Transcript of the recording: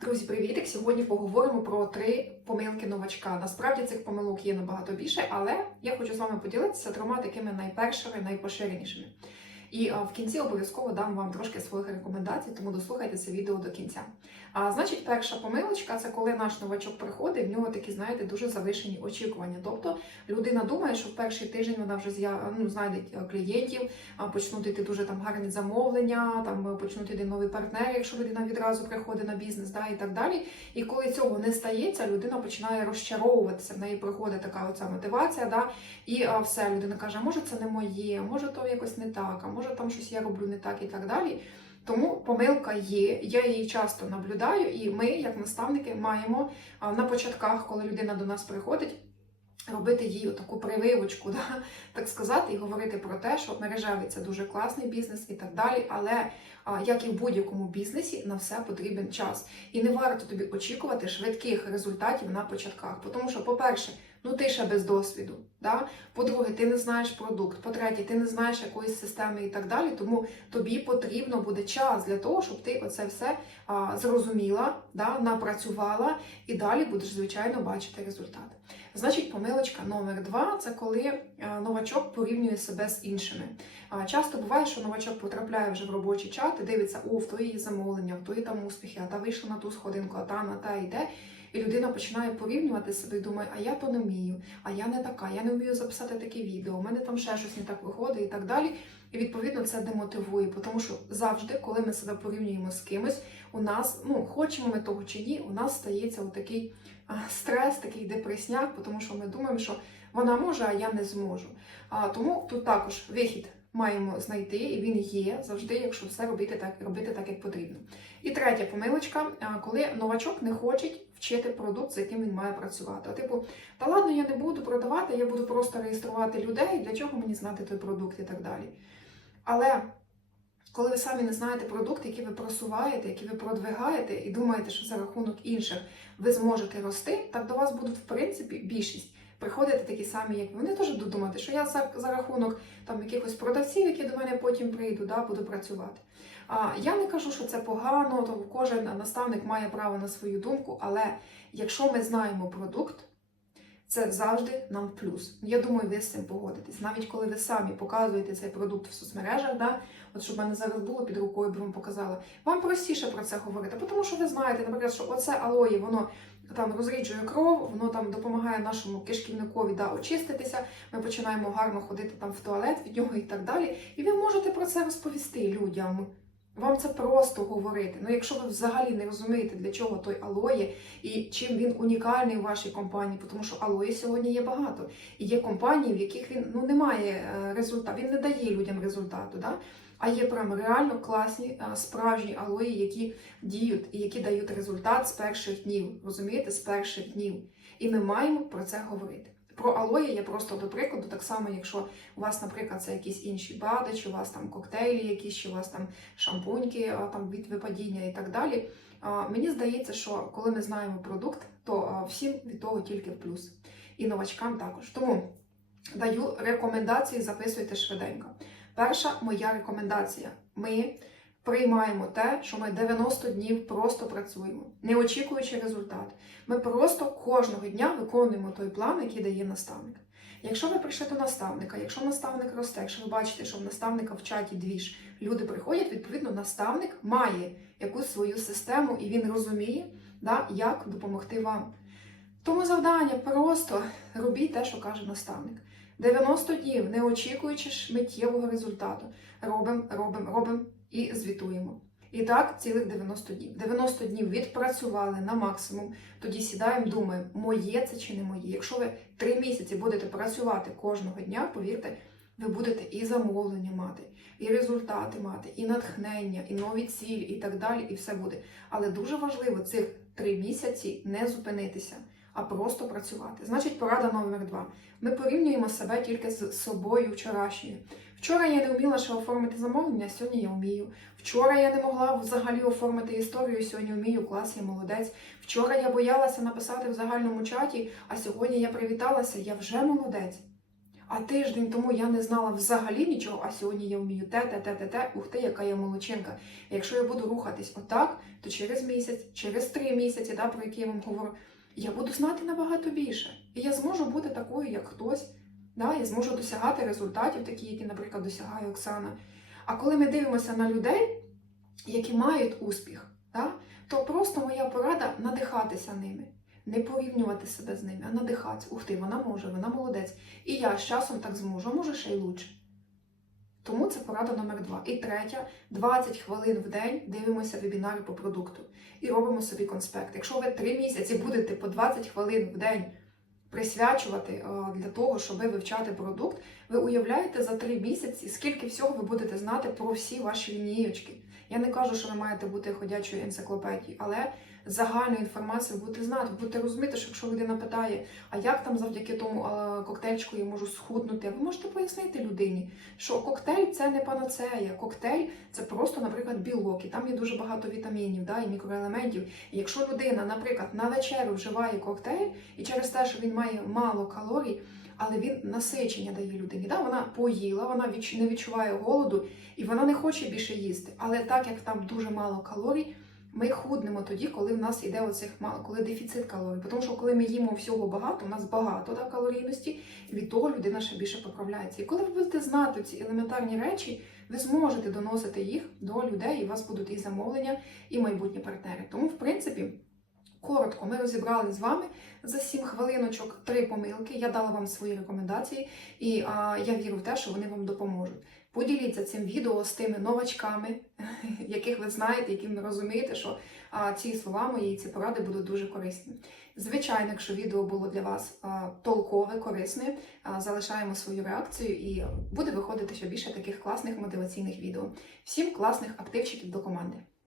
Друзі, привітик! Сьогодні поговоримо про три помилки новачка. Насправді цих помилок є набагато більше, але я хочу з вами поділитися трьома такими найпершими, найпоширенішими. І в кінці обов'язково дам вам трошки своїх рекомендацій, тому дослухайте це відео до кінця. А значить, перша помилочка це коли наш новачок приходить, в нього такі, знаєте, дуже завишені очікування. Тобто людина думає, що в перший тиждень вона вже ну, знайде е, клієнтів, почнуть йти дуже там гарні замовлення, там е, почнуть йти нові партнери, якщо людина відразу приходить на бізнес, да, і так далі. І коли цього не стається, людина починає розчаровуватися. В неї приходить така оця мотивація, да, і все, людина каже, може це не моє, може то якось не так, а може там щось я роблю не так і так далі. Тому помилка є, я її часто наблюдаю, і ми, як наставники, маємо на початках, коли людина до нас приходить, робити їй таку прививочку, да, так сказати, і говорити про те, що мережевий це дуже класний бізнес і так далі. Але як і в будь-якому бізнесі, на все потрібен час. І не варто тобі очікувати швидких результатів на початках. Тому що, по-перше, ну ти ще без досвіду. Да? По-друге, ти не знаєш продукт. По-третє, ти не знаєш якоїсь системи і так далі. Тому тобі потрібно буде час для того, щоб ти оце все а, зрозуміла, да, напрацювала і далі будеш, звичайно, бачити результат. Значить, помилочка номер два це коли а, новачок порівнює себе з іншими. А, Часто буває, що новачок потрапляє вже в робочий чат і дивиться, о, в тої є замовлення, в тої там успіхи, а та вийшла на ту сходинку, а та на та йде. І людина починає порівнювати себе і думає, а я то не вмію, а я не така, я не вмію записати таке відео, у мене там ще щось не так виходить і так далі. І відповідно це демотивує, тому що завжди, коли ми себе порівнюємо з кимось, у нас, ну хочемо ми того чи ні, у нас стається отакий стрес, такий депресняк, тому що ми думаємо, що вона може, а я не зможу. А, тому тут також вихід маємо знайти, і він є завжди, якщо все робити так, робити так, як потрібно. І третя помилочка, коли новачок не хоче вчити продукт, з яким він має працювати. Типу, та ладно, я не буду продавати, я буду просто реєструвати людей, для чого мені знати той продукт і так далі. Але коли ви самі не знаєте продукт, який ви просуваєте, який ви продвигаєте, і думаєте, що за рахунок інших ви зможете рости, так до вас будуть в принципі більшість приходити такі самі, як. Вони теж будуть думати, що я за, за рахунок там якихось продавців, які до мене потім прийдуть, да, буду працювати. А я не кажу, що це погано, то кожен наставник має право на свою думку, але якщо ми знаємо продукт, це завжди нам плюс. Я думаю, ви з цим погодитесь. Навіть коли ви самі показуєте цей продукт в соцмережах, да, от щоб мене зараз було під рукою, би вам показала, вам простіше про це говорити, тому що ви знаєте, наприклад, що оце алоє, воно там розріджує кров, воно там допомагає нашому кишківникові да, очиститися. Ми починаємо гарно ходити там в туалет від нього і так далі. І ви можете про це розповісти людям. Вам це просто говорити. Ну, якщо ви взагалі не розумієте, для чого той алоє і чим він унікальний у вашій компанії, тому що алої сьогодні є багато. І є компанії, в яких він ну, немає результату, він не дає людям результату. Да? А є прям реально класні справжні алої, які діють і які дають результат з перших днів. Розумієте, з перших днів. І ми маємо про це говорити. Про алої я просто до прикладу, так само, якщо у вас, наприклад, це якісь інші бади, чи у вас там коктейлі, якісь, чи у вас там шампуньки там від випадіння і так далі. Мені здається, що коли ми знаємо продукт, то всім від того тільки в плюс. І новачкам також. Тому даю рекомендації, записуйте швиденько. Перша моя рекомендація: ми приймаємо те, що ми 90 днів просто працюємо, не очікуючи результат. Ми просто кожного дня виконуємо той план, який дає наставник. Якщо ви прийшли до наставника, якщо наставник росте, якщо ви бачите, що в наставника в чаті двіж люди приходять, відповідно, наставник має якусь свою систему і він розуміє, да, як допомогти вам. Тому завдання просто робіть те, що каже наставник. 90 днів, не очікуючи миттєвого результату. Робимо, робимо, робимо і звітуємо. І так, цілих 90 днів. 90 днів відпрацювали на максимум. Тоді сідаємо, думаємо, моє це чи не моє. Якщо ви 3 місяці будете працювати кожного дня, повірте, ви будете і замовлення мати, і результати мати, і натхнення, і нові цілі, і так далі, і все буде. Але дуже важливо цих 3 місяці не зупинитися а просто працювати. Значить, порада номер два. Ми порівнюємо себе тільки з собою вчорашньою. Вчора я не вміла ще оформити замовлення, сьогодні я вмію. Вчора я не могла взагалі оформити історію, сьогодні вмію, клас, я молодець. Вчора я боялася написати в загальному чаті, а сьогодні я привіталася, я вже молодець. А тиждень тому я не знала взагалі нічого, а сьогодні я вмію те, те, те, те, те, ух ти, яка я молодчинка. Якщо я буду рухатись отак, то через місяць, через три місяці, да, про які я вам говорю, я буду знати набагато більше. І я зможу бути такою, як хтось. Да? Я зможу досягати результатів, такі, які, наприклад, досягає Оксана. А коли ми дивимося на людей, які мають успіх, да? то просто моя порада надихатися ними. Не порівнювати себе з ними, а надихатися. Ух ти, вона може, вона молодець. І я з часом так зможу, може ще й лучше. Тому це порада номер два. І третя, 20 хвилин в день дивимося вебінари по продукту і робимо собі конспект. Якщо ви 3 місяці будете по 20 хвилин в день присвячувати е, для того, щоб вивчати продукт, ви уявляєте за 3 місяці, скільки всього ви будете знати про всі ваші лінієчки. Я не кажу, що ви маєте бути ходячою енциклопедією, але загальну інформацію будете знати, будете розуміти, що якщо людина питає, а як там завдяки тому е, коктейльчику я можу схуднути, ви можете пояснити людині, що коктейль це не панацея. Коктейль це просто, наприклад, білок, і там є дуже багато вітамінів да, і мікроелементів. І якщо людина, наприклад, на вечерю вживає коктейль, і через те, що він має мало калорій, але він насичення дає людині. Да? Вона поїла, вона не відчуває голоду і вона не хоче більше їсти. Але так як там дуже мало калорій, ми худнемо тоді, коли в нас іде оцих мало, коли дефіцит калорій. Тому що коли ми їмо всього багато, у нас багато да, калорійності, і від того людина ще більше поправляється. І коли ви будете знати ці елементарні речі, ви зможете доносити їх до людей, і у вас будуть і замовлення, і майбутні партнери. Тому, в принципі. Коротко, ми розібрали з вами за 7 хвилиночок три помилки. Я дала вам свої рекомендації, і а, я вірю в те, що вони вам допоможуть. Поділіться цим відео з тими новачками, яких ви знаєте, яким ви розумієте, що а, ці слова мої, ці поради будуть дуже корисні. Звичайно, якщо відео було для вас а, толкове, корисне, а, залишаємо свою реакцію і буде виходити ще більше таких класних мотиваційних відео. Всім класних активчиків до команди!